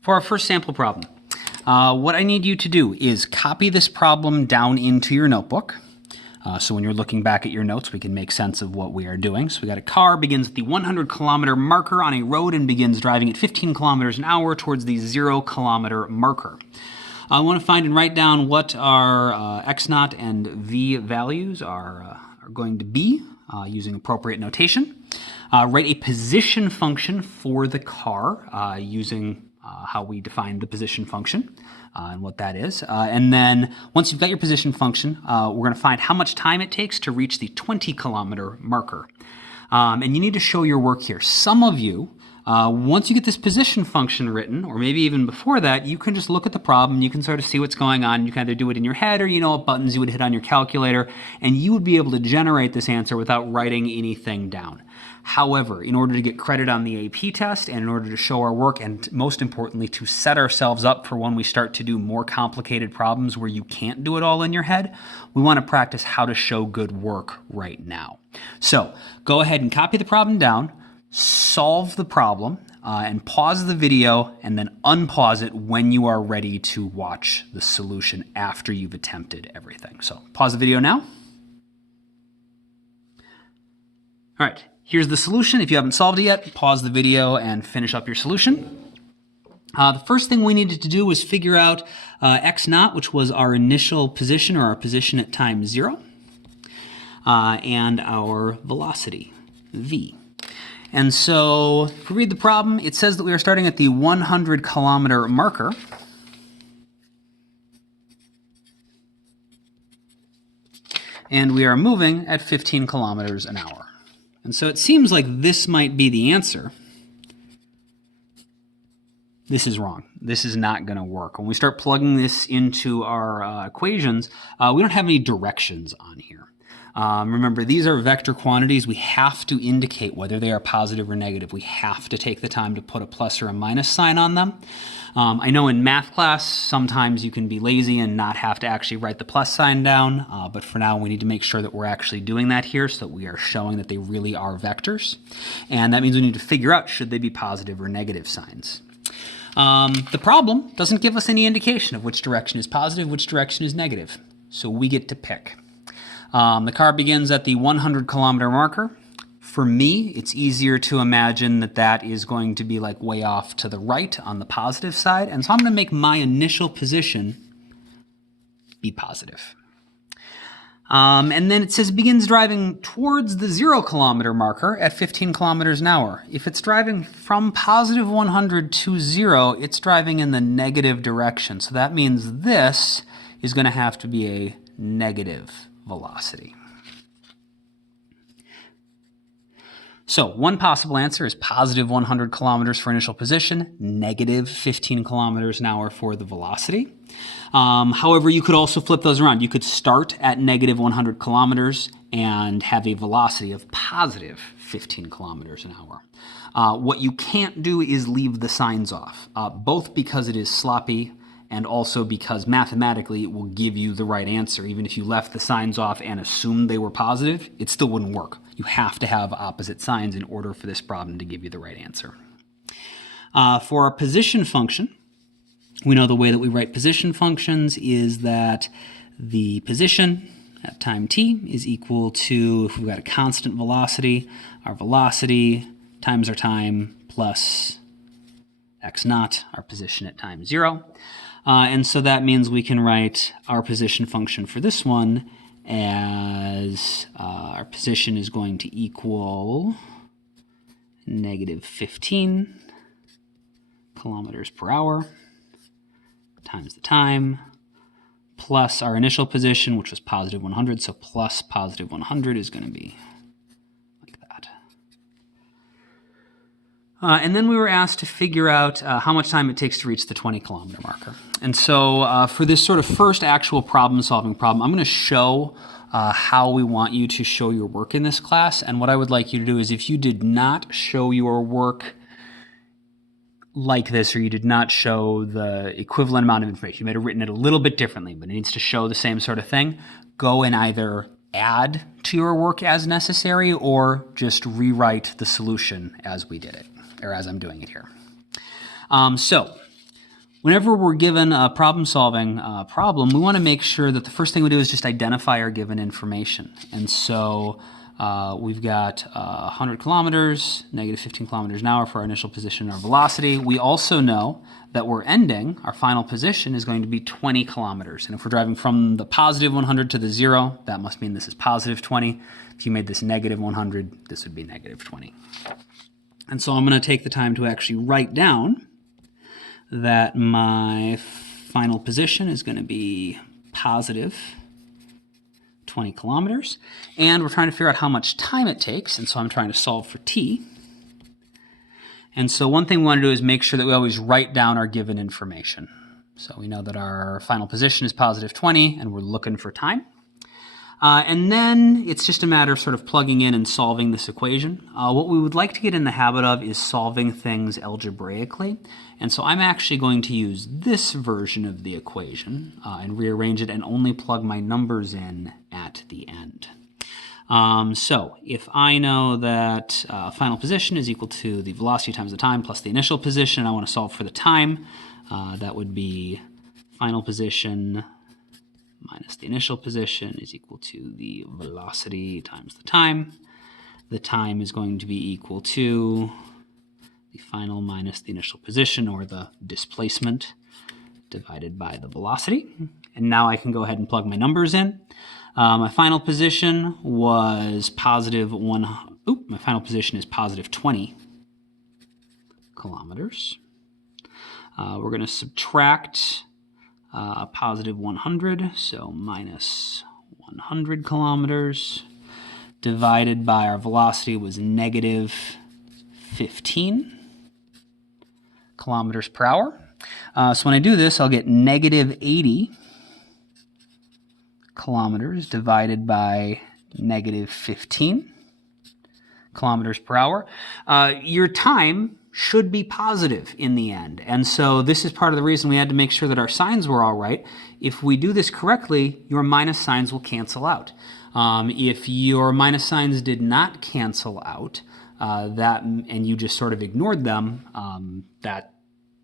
For our first sample problem, what I need you to do is copy this problem down into your notebook. So when you're looking back at your notes, we can make sense of what we are doing. So we got a car begins at the 100-kilometer marker on a road and begins driving at 15 kilometers an hour towards the 0-kilometer marker. I want to find and write down what our x0 and v values are going to be using appropriate notation. Write a position function for the car using how we define the position function and what that is. And then once you've got your position function, we're going to find how much time it takes to reach the 20-kilometer marker. And you need to show your work here. Some of you, once you get this position function written, or maybe even before that, you can just look at the problem, you can sort of see what's going on, you can either do it in your head or you know what buttons you would hit on your calculator, and you would be able to generate this answer without writing anything down. However, in order to get credit on the AP test and in order to show our work and most importantly to set ourselves up for when we start to do more complicated problems where you can't do it all in your head, we want to practice how to show good work right now. So go ahead and copy the problem down, solve the problem, and pause the video and then unpause it when you are ready to watch the solution after you've attempted everything. So pause the video now. All right. Here's the solution. If you haven't solved it yet, pause the video and finish up your solution. The first thing we needed to do was figure out x0, which was our initial position or our position at time 0, and our velocity, v. And so if we read the problem, it says that we are starting at the 100-kilometer marker. And we are moving at 15 kilometers an hour. And so it seems like this might be the answer. This is wrong. This is not going to work. When we start plugging this into our equations, we don't have any directions on here. Remember, these are vector quantities. We have to indicate whether they are positive or negative. We have to take the time to put a plus or a minus sign on them. I know in math class, sometimes you can be lazy and not have to actually write the plus sign down, but for now we need to make sure that we're actually doing that here so that we are showing that they really are vectors. And that means we need to figure out should they be positive or negative signs. The problem doesn't give us any indication of which direction is positive, which direction is negative, so we get to pick. The car begins at the 100-kilometer marker. For me, it's easier to imagine that that is going to be like way off to the right on the positive side, and so I'm going to make my initial position be positive. And then it says it begins driving towards the 0-kilometer marker at 15 kilometers an hour. If it's driving from positive 100 to 0, it's driving in the negative direction. So that means this is going to have to be a negative velocity. So one possible answer is positive 100 kilometers for initial position, negative 15 kilometers an hour for the velocity. However, you could also flip those around. You could start at negative 100 kilometers and have a velocity of positive 15 kilometers an hour. What you can't do is leave the signs off, both because it is sloppy and also because mathematically it will give you the right answer. Even if you left the signs off and assumed they were positive, it still wouldn't work. You have to have opposite signs in order for this problem to give you the right answer. For our position function, we know the way that we write position functions is that the position at time t is equal to, if we've got a constant velocity, our velocity times our time plus x0, our position at time 0. And so that means we can write our position function for this one as our position is going to equal negative 15 kilometers per hour times the time plus our initial position, which was positive 100. So plus positive 100 is going to be like that. And then we were asked to figure out how much time it takes to reach the 20-kilometer marker. And so for this sort of first actual problem-solving problem, I'm going to show how we want you to show your work in this class. And what I would like you to do is if you did not show your work like this, or you did not show the equivalent amount of information, you might have written it a little bit differently, but it needs to show the same sort of thing, go and either add to your work as necessary or just rewrite the solution as we did it, or as I'm doing it here. So Whenever we're given a problem-solving problem, we want to make sure that the first thing we do is just identify our given information. And so we've got 100 kilometers, negative 15 kilometers an hour for our initial position and our velocity. We also know that we're ending, our final position is going to be 20 kilometers. And if we're driving from the positive 100 to the 0, that must mean this is positive 20. If you made this negative 100, this would be negative 20. And so I'm going to take the time to actually write down that my final position is going to be positive 20 kilometers. And we're trying to figure out how much time it takes, and so I'm trying to solve for t. And so one thing we want to do is make sure that we always write down our given information. So we know that our final position is positive 20, and we're looking for time. And then it's just a matter of sort of plugging in and solving this equation. What we would like to get in the habit of is solving things algebraically. And so I'm actually going to use this version of the equation and rearrange it and only plug my numbers in at the end. So if I know that final position is equal to the velocity times the time plus the initial position, and I want to solve for the time, that would be final position minus the initial position is equal to the velocity times the time. The time is going to be equal to the final minus the initial position, or the displacement, divided by the velocity. And now I can go ahead and plug my numbers in. My final position was positive my final position is positive 20 kilometers. We're going to subtract positive 100, so minus 100 kilometers, divided by our velocity was negative 15 kilometers per hour. So when I do this, I'll get negative 80 kilometers divided by negative 15 kilometers per hour. Your time should be positive in the end. And so this is part of the reason we had to make sure that our signs were all right. If we do this correctly, your minus signs will cancel out. If your minus signs did not cancel out, and you just sort of ignored them,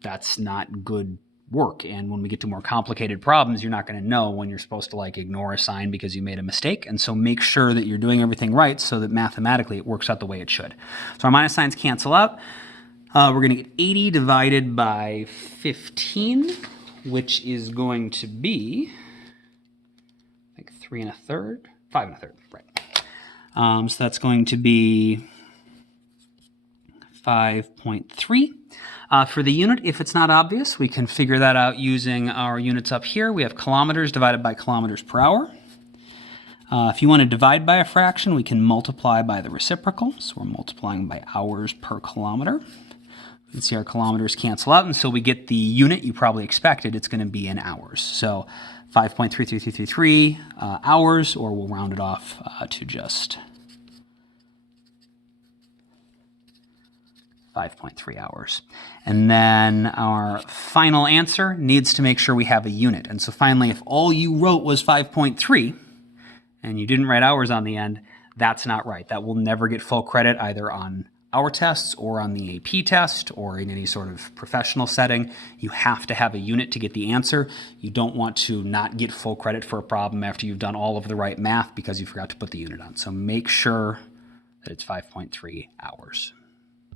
that's not good work. And when we get to more complicated problems, you're not going to know when you're supposed to ignore a sign because you made a mistake. And so make sure that you're doing everything right so that mathematically it works out the way it should. So our minus signs cancel out. We're going to get 80 divided by 15, which is going to be, 3 1/3, 5 1/3, right. So that's going to be 5.3. For the unit, if it's not obvious, we can figure that out using our units up here. We have kilometers divided by kilometers per hour. If you want to divide by a fraction, we can multiply by the reciprocal. So we're multiplying by hours per kilometer. You can see our kilometers cancel out, and so we get the unit you probably expected. It's going to be in hours. So 5.33333 hours, or we'll round it off to just 5.3 hours. And then our final answer needs to make sure we have a unit. And so finally, if all you wrote was 5.3 and you didn't write hours on the end, that's not right. That will never get full credit either on our tests or on the AP test or in any sort of professional setting. You have to have a unit to get the answer. You don't want to not get full credit for a problem after you've done all of the right math because you forgot to put the unit on. So make sure that it's 5.3 hours.